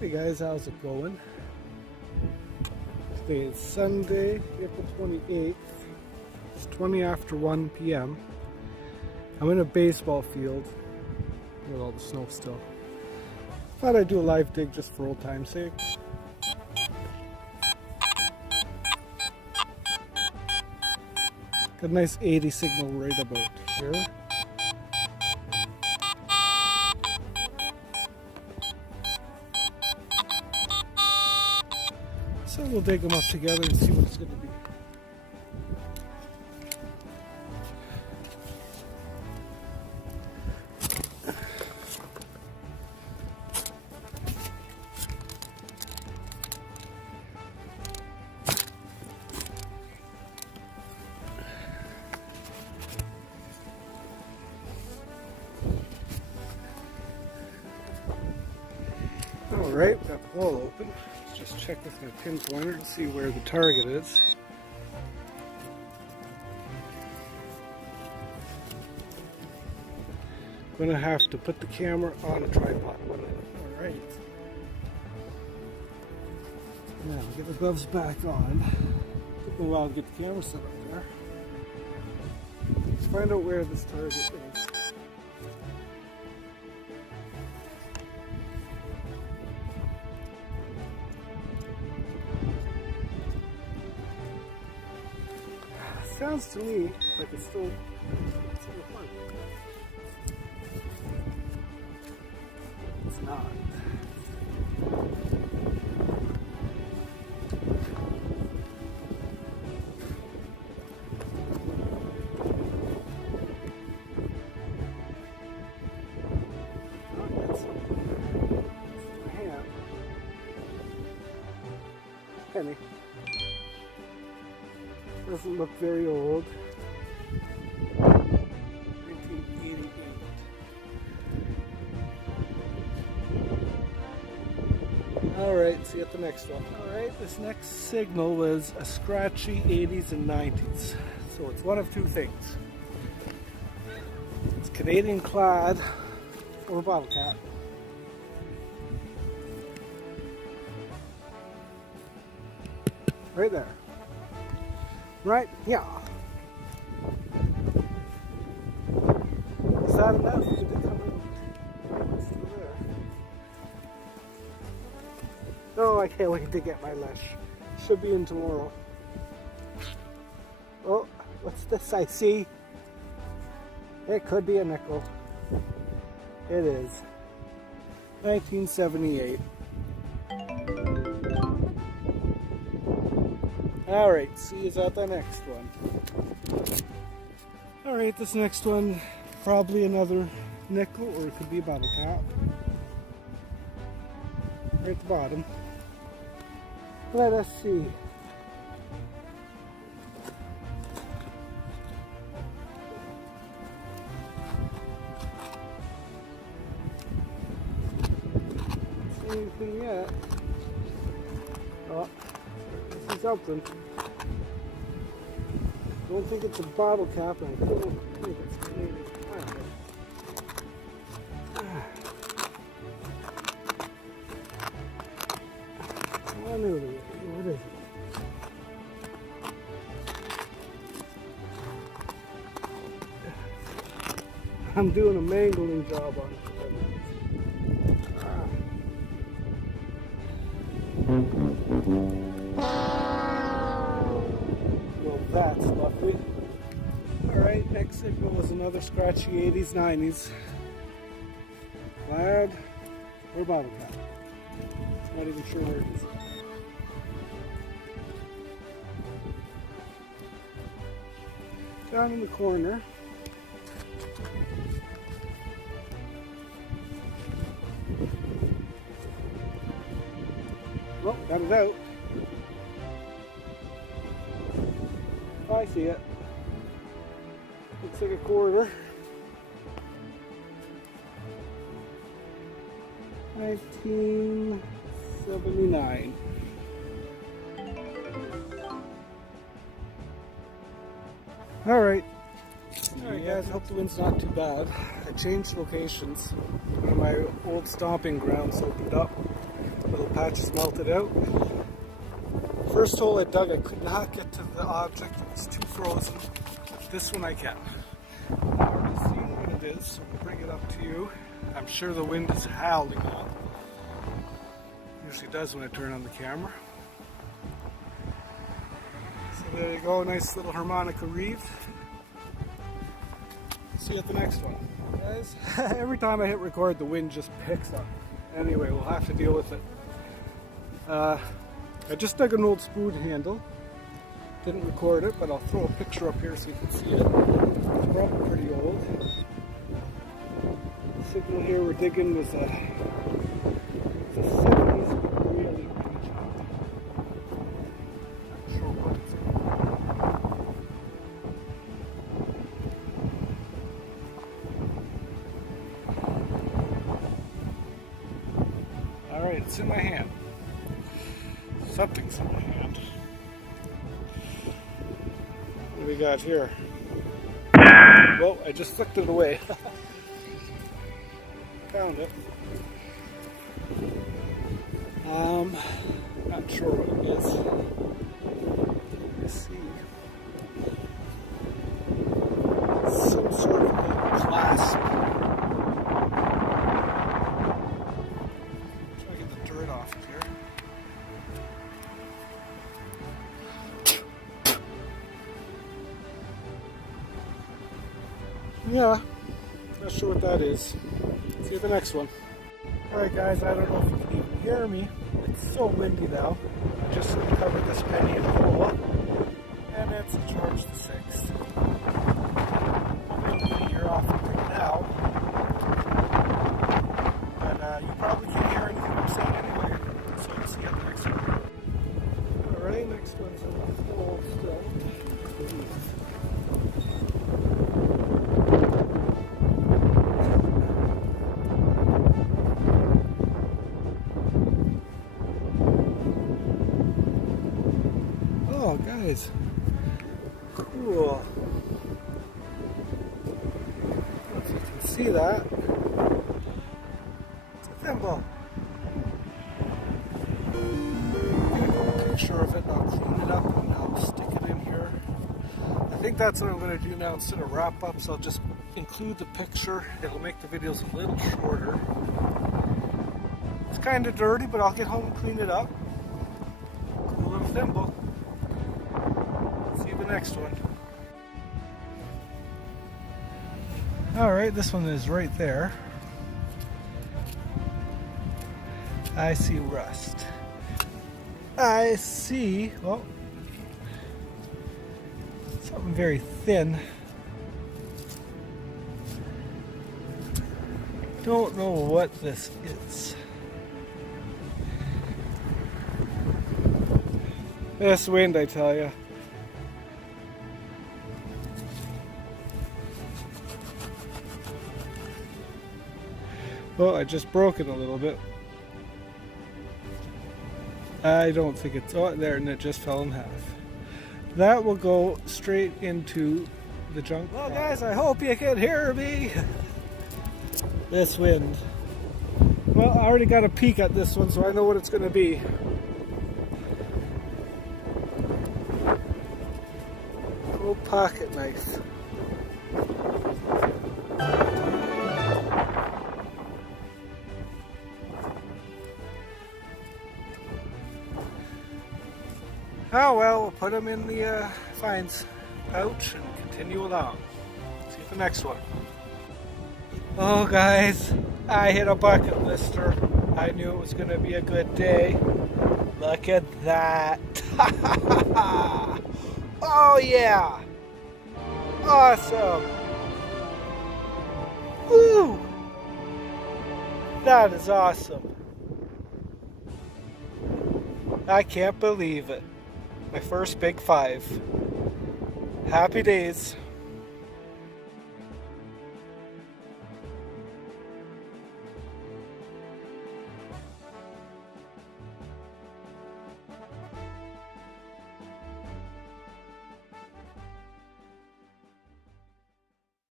Hey guys, how's it going? Today is Sunday, April 28th. It's 20 after 1 p.m. I'm in a baseball field with all the snow still. Thought I'd do a live dig just for old time's sake. Got a nice 80 signal right about here. So we'll dig them up together and see what it's going to be. Alright, got the hole open. Let's just check with my pinpointer and see where the target is. Gonna have to put the camera on a tripod. Alright. Now get the gloves back on. Took me a while to get the camera set up there. Let's find out where this target is. Sounds to me like it's still fun. It's not. That's my hand. Penny. Doesn't look very old. 1988. Alright, see you at the next one. Alright, this next signal was a scratchy 80s and 90s. So it's one of two things. It's Canadian clad or a bottle cap. Right there. Right, yeah. Is that enough? Did it come in? It's still there. Oh, I can't wait to get my leash. Should be in tomorrow. Oh, what's this I see? It could be a nickel. It is. 1978. Alright, see you at the next one. Alright, this next one, probably another nickel, or it could be a bottle cap. Right at the bottom. Let us see. Don't see anything yet. Oh. Something. Don't think it's a bottle cap, and I don't think it's Canadian clad. What is it? I'm doing a mangling job on it. Well, that's lovely. Alright, next signal was another scratchy 80s, 90s. Flag or bottle cap. Not even sure where it is. Down in the corner. Oh, got it out. I see it. Looks like a quarter. 1979. Alright. Alright guys, hope the wind's not too bad. I changed locations. One of my old stomping grounds opened up. Little patches melted out. First hole I dug, I could not get to the object. It was too frozen. This one I can. I've already seen what it is, so I'll bring it up to you. I'm sure the wind is howling out. Usually does when I turn on the camera. So there you go, nice little harmonica reeve. See you at the next one. Guys, every time I hit record, the wind just picks up. Anyway, we'll have to deal with it. I just dug an old spoon handle. Didn't record it, but I'll throw a picture up here so you can see it. It's probably pretty old. The signal here we're digging was a 70s really big job. Not sure what it's called. Alright, it's in my hand. Something's in my hand. What do we got here? Well, I just flicked it away. Found it. Not sure what it is. Let's see. Some sort of little clasp. Try to get the dirt off of here. Yeah, not sure what that is. See you at the next one. Alright guys, I don't know if you can even hear me. It's so windy now. I just uncovered this penny in coal, and it's a George VI. I'm going to be here off right now. But you probably can't hear anything I'm saying anyway. So I'll see you at the next one. Alright, next one's in the coal still. Oh, guys, cool. I don't know if you can see that. It's a thimble. I'm gonna take a picture of it and I'll clean it up and I'll stick it in here. I think that's what I'm going to do now instead of wrap ups. I'll just include the picture. It'll make the videos a little shorter. It's kind of dirty, but I'll get home and clean it up. Cool little thimble. See you the next one. Alright, this one is right there. I see rust. I see, well, something very thin. Don't know what this is. This wind, I tell you. Well, I just broke it a little bit. I don't think it's, oh, there, and it just fell in half. That will go straight into the junk. Well, guys, I hope you can hear me. This wind. Well, I already got a peek at this one, so I know what it's going to be. Little pocket knife. Oh well, we'll put them in the fines pouch and continue along. See you at the next one. Oh guys, I hit a bucket lister. I knew it was going to be a good day. Look at that. Oh yeah. Awesome. Woo. That is awesome. I can't believe it. My first big 5. Happy days.